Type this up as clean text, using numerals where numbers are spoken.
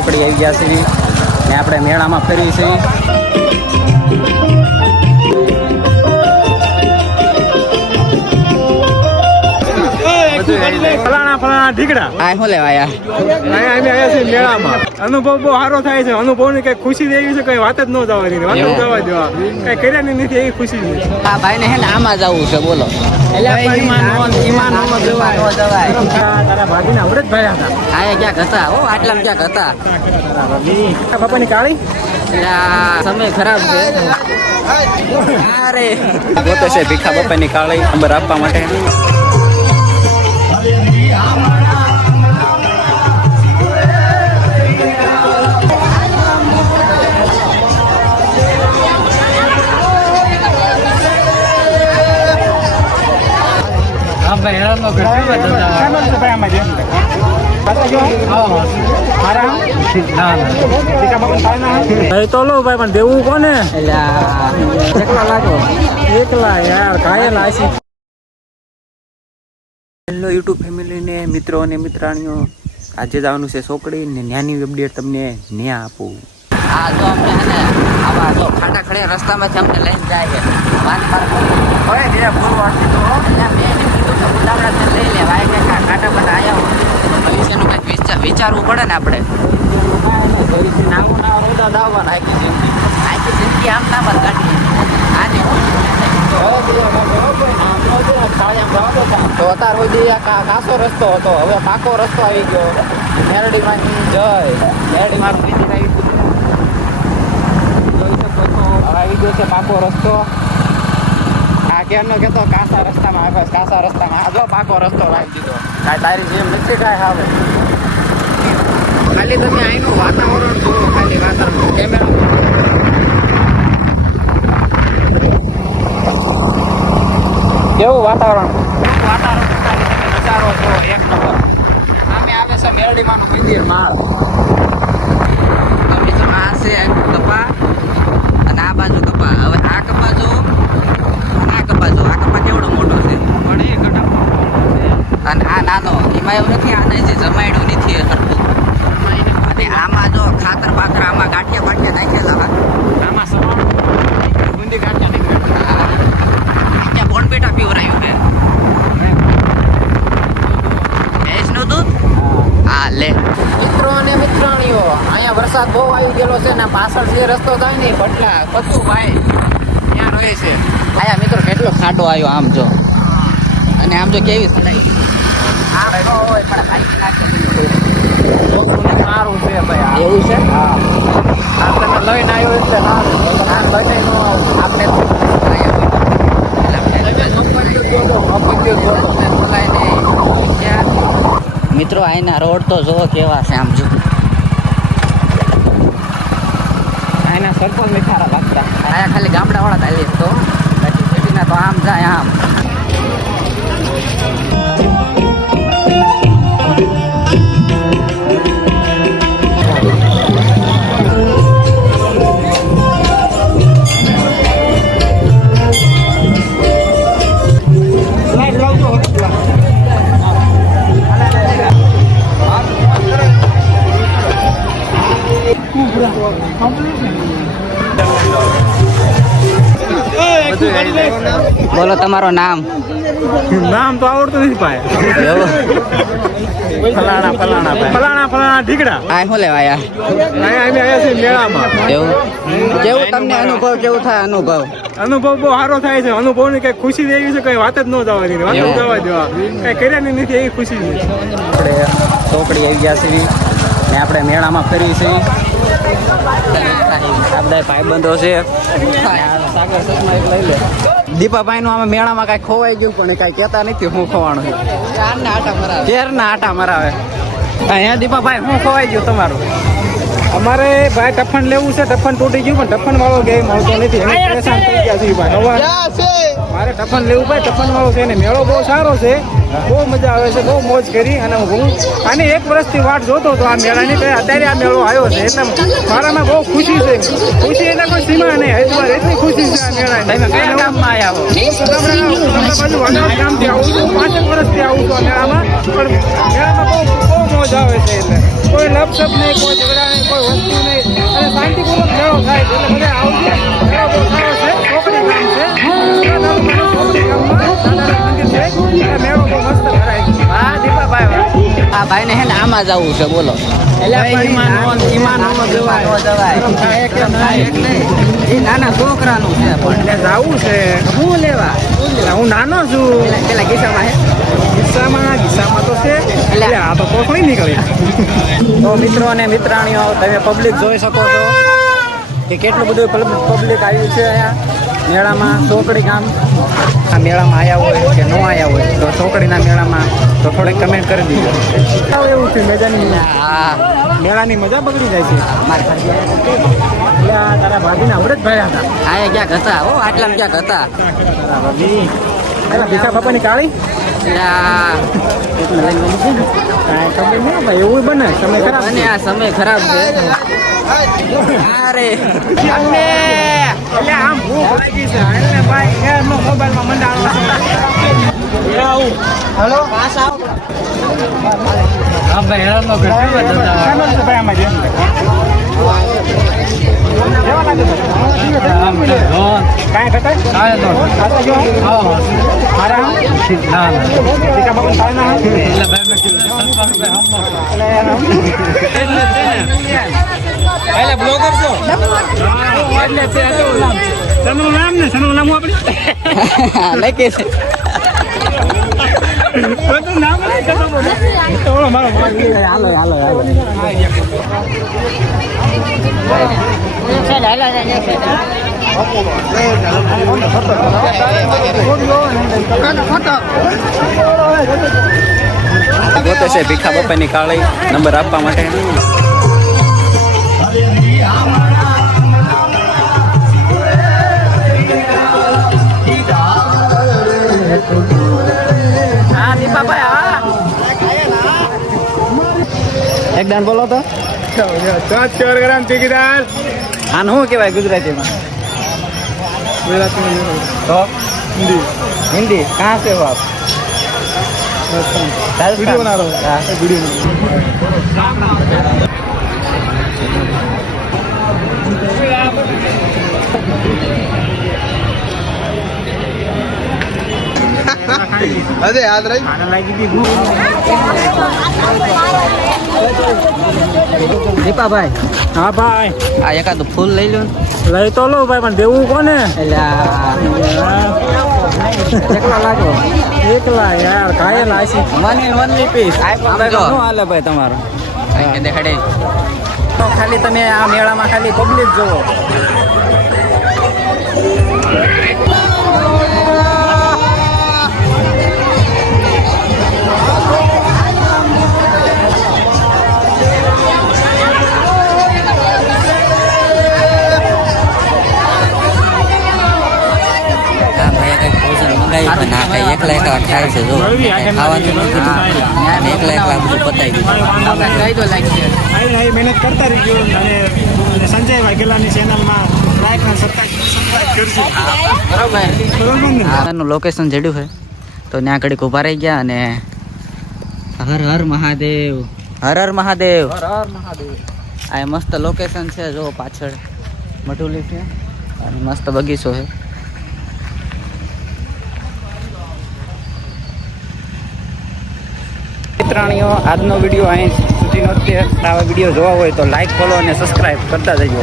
ચોકડી આવી ગયા છીએ ને આપણે મેળામાં ફરી છીએ. ફલાણા ઢીકડા આ શું લેવા આયા છે મેળામાં. અનુભવ બહુ સારો થાય છે. અનુભવ ની કઈ ખુશી એવી છે, કઈ વાત જ ન જવા દીધી, વાત જ જવા દેવા, કઈ કર્યા નથી એવી ખુશી છે. આ ભાઈ ને હે ને આમાં જવું છે, બોલો. તારા ભાભી ના અમૃત ભાઈ હતા. આ ક્યાંક હતા હો, આટલામાં ક્યાંક હતા. બાપાની કાળી સમય ખરાબ છે. અરે ગોતો છે ભીખા બાપાની કાળી નંબર આપવા માટે. તો લો ભાઈ, પણ દેવું કોને? એકલા લાગો. એકલા યાર કાયલા છે. હેલો યુટ્યુબ ફેમિલી ને મિત્રો અને મિત્રાણીઓ, આજે જવાનું છે ચોકડી ને ન્યાની અપડેટ તમને ન્યા આપું. આ જો અમને હે ને આવા જો ખાટા ખડે રસ્તામાંથી અમને લઈને જાય વાત હોય જે ફૂલ વાળતી તો ત્યાં બે નીકળ્યું તો ગુદામડા લઈ લે વાય કે ખાટા બટા આયા હોય ભવિષ્યનું કંઈક વિચારવું પડે ને આપણે. નાવું ના રોદા દાવવાના આખી જિંદગી આમ ના બસ કાઢીએ. આજે તો અત્યાર સુધી કાસો રસ્તો હતો, હવે પાકો રસ્તો આવી ગયો. મેરડીમાં જય મેરડીમાં આવી ગયો છે પાકો રસ્તો. આ કેમનો કેતો કાસા રસ્તામાં આવે, કાસા રસ્તામાં આ જો પાકો રસ્તો લાવી દીધો. કાંઈ તારી જેમ નથી કાંઈ આવે. ખાલી તમે અહીંનું વાતાવરણ જુઓ, ખાલી વાતાવરણ કેમેરા કેવું વાતાવરણ નજારો જો એક નંબર. સામે આવે છે મેરડીમાનું મંદિર માળ. આ છે કપા અને આ બાજુ કપા. હવે આ કપા જો, આ કપા જો, આ કપા કેવડો મોટો છે પણ એ કટા અને આ નાનો. એમાં એવું નથી આને જે જમાયડું નથી સરખું. અને આમાં જો ખાતર બાતર આમાં ગાંઠિયા બાંઠિયા નાખેલા, આમાં સવાણું ગુંદી ગાંઠિયા નાખ્યા. બોનપેટા પીવરાયું છે ભેંસનું દૂધ. હા લે મિત્રો અને મિત્રાણીઓ, અહીંયા વરસાદ બહુ આવી ગયેલો છે ને પાછળ જે રસ્તો થાય ને બટલા કચ્છુભાઈ ત્યાં રહે છે. આયા મિત્રો કેટલો ખાટો આવ્યો આમ જો, અને આમ જો કેવી સડાઈ આમ ન હોય પણ બાઈક નાખે સારું છે ભાઈ. એવું છે? હા, આ તમે લઈને આવ્યો એટલે સારું. આ લઈને આપણે મિત્રો અહીંના રોડ તો જો કેવા છે આમ જો. અહીંના સરપંચ મીઠારા લાગતા. અહીંયા ખાલી ગામડા વાળા ચાલી તો બાકી સિટીના તો આમ જાય આમ. બોલો તમારું નામ. નામ તો આવડતું નથી ભાઈ. ફલાણા ઢીકડા આ શું લેવા આયા? આયા છે મેળામાં. એવું કેવું તમને અનુભવ કેવું થાય? અનુભવ બહુ સારો થાય છે. અનુભવ ની કઈ ખુશી એવી છે, કઈ વાત જ ન જવા દીધી, વાત જ જવા દેવા, કઈ કર્યા નથી એવી ખુશી છે. આપણે ચોકડી આવી ગયા છીએ ને આપણે મેળામાં ફરી છીએ. આ બધા ભાઈબંધો છે. સાગર સચમાં એક લઈ લે. દીપાભાઈ નું આમાં મેળામાં કઈ ખોવાઈ ગયું પણ કઈ કેતા નથી હું ખોવાનું છે. કેરના આટા મરાવે. અહીંયા દીપાભાઈ હું ખોવાઈ ગયું તમારું? અમારે ભાઈ ટફન લેવું છે. ટફન તૂટી ગયું પણ ટફન વાળો ગેમ મળતો નથી. એને પરેશાન થઈ ગયા છે ભાઈ. મારે ટફન લેવું ભાઈ, ટફન વાળો છે. એને મેળો બહુ સારો છે, બહુ મજા આવે છે, બહુ મોજ કરી. અને હું આની 1 વર્ષથી વાટ જોતો હતો આ મેળાની. અત્યારે આ મેળો આવ્યો છે એટલે મારામાં બહુ ખુશી છે. ખુશી એટલે કોઈ સીમા નહીં. એટલી ખુશી છે આ મેળાની. કયા ગામમાં આવ્યા હો? બાજુ વડોદ ગામથી આવું છું. 5 વર્ષથી આવું છું આ મેળામાં. પણ મેળામાં બહુ મોજ આવે છે. એટલે કોઈ લપસપ નહીં, કોઈ ઝઘડા નહીં, કોઈ વસ્તુ નહીં, અને શાંતિપૂર્વક મેળો થાય છે. એટલે બધા આવજો. મેળો બહુ સારો છે. ચોકડી ગામ છે. ચોકડી ગામમાં દાદાનું મંદિર છે. અને મેળો બહુ મસ્ત ભરાય છે. વાહ દીપાભાઈ વાહ. આ ભાઈ ને હે ને આમાં જવું છે બોલો. એ નાના છોકરાનું છે પણ એટલે જાવું છે. શું લેવા એટલે હું નાનો છું. પેલા ગીસામાં હે ગીસામાં તો છે. એટલે આ તો કોથળી નીકળી. તો મિત્રો અને મિત્રાણીઓ તમે પબ્લિક જોઈ શકો છો કે કેટલું બધું પબ્લિક આવ્યું છે અહીંયા મેળામાં. ચોકડી ગામ આ મેળામાં આવ્યા હોય કે ન આવ્યા હોય તો ચોકડીના મેળામાં તો થોડીક કમેન્ટ કરી દીધો. એવું છે મેદાની હા મેળાની મજા બગડી જાય છે. અમારા ઘર એટલે આ તારા ભાભીના આવડે જ ભાઈ હતા. અહીંયા ક્યાંક હતા હો આટલામાં ક્યાંક હતા. તારા ભાભી એલા ભીખા બાપાની કાળી એટલે આ એટલે લઈને મૂકી દો. કાંઈ ખબર નહીં ભાઈ, એવું બને સમય ખરાબ અને આ સમય ખરાબ છે. અરે એટલે આમ ભૂખ લાગી છે એટલે ભાઈ એમનો મોબાઈલમાં મંડાણો છે. હેલો પાસ આવ. હા ભાઈ હેરાન કેમ છે ભાઈ આમાં જેમ કેવા લાગે છે? કાંઈ ઘટે? ખાતા જો? હારા? ટીકા બાપા તાળના હા? એટલે બ્લોગર છો? એટલે ચંદ્રનું નામ ને ચંદ્રનું નામ આપણે લખે છે બધું નામ નહીં ચંદ્રનું તો મારો હાલો હાલો હાલો ગોતે છે ભીખા બાપાની કાળી નંબર આપવા માટે. હા દીપાભાઈ હા એક દાન બોલો તો આનું શું કહેવાય ગુજરાતીમાં? તો हिंदी कहाँ से हो आप? वीडियो बना रहा हूँ. वीडियो अरे याद रही દીપા ભાઈ हाँ भाई આ એકાદું ફૂલ લઈ લો લઈ તો લો ભાઈ પણ દેવું કોને એટલે એકલા લાગો એકલા યાર કાંઈ લાસી વન ઇન વનલી પીસ શું હાલે ભાઈ તમારો દેખાડે તો ખાલી તમે આ મેળામાં ખાલી પબ્લિક જોવો એકલા એકલા ખાય છે જો ખાવાનું એકલા એકલા બધું પતાવી દીધું. મહેનત કરતા રહીજો અને સંજય વાઘેલાની ચેનલમાં લાઈક અને સબસ્ક્રાઇબ કરજો બરોબર લોકેશન જડ્યું છે તો ત્યાં ઘડીક ઊભા રહી ગયા અને હર હર મહાદેવ હર હર મહાદેવ આ મસ્ત લોકેશન છે જો પાછળ મઢુલી છે અને મસ્ત બગીચો છે. મિત્રાણીઓ આજનો વિડીયો અહીં સુધીનો છે. આવા વિડીયો જોવા હોય તો લાઈક ફોલો અને સબસ્ક્રાઈબ કરતા જજો.